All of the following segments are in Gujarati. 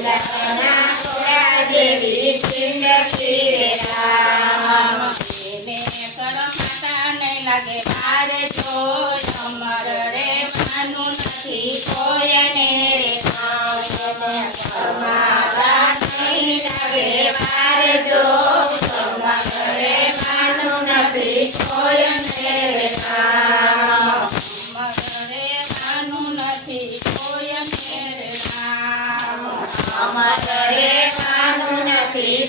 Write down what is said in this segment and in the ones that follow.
લખના લાગે મારે જો અમર રે માનું નથી કોયને રે કામ તમારા નહીં લાગે મારે જો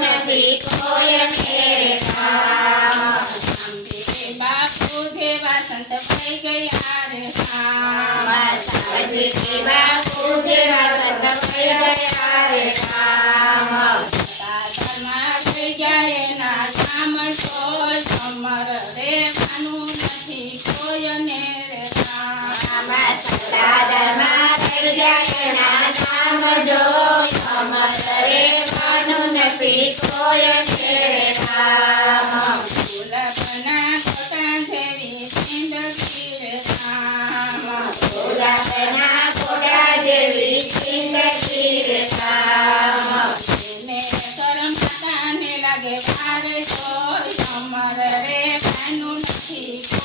નથી કોઈ રે બાપુ દેવા સંત થઈ ગયા રે બાપુ દેવા સંત નામ કોઈ સમર રેવાનું નથી કોઈને નામ જો સમર રેવાનું નથી કોઈને રામ.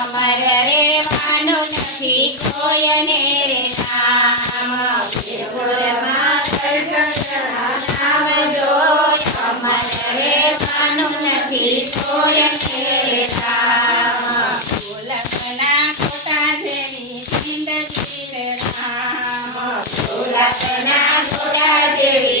અમર રેવાનું નથી કોયને રે નામ નામ જોય અમર રેવાનું નથી કોયને રે નામ ઢોલકના ખોટા રે નામ ઢોલકના ખોટા જેવી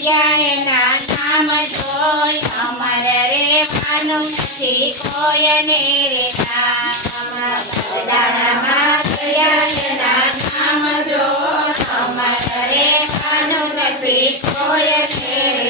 સૂર્યના નામ જોઈ. અમર રે માનુ શ્રી કોયને રે નામ સૂર્યના નામ જો અમર રે માનુ કોયને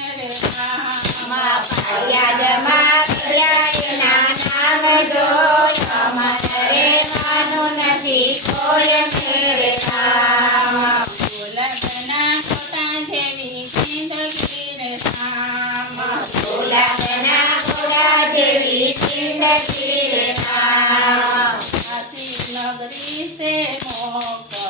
જેવી જિંદગી રે નગરી સે મોક્ષ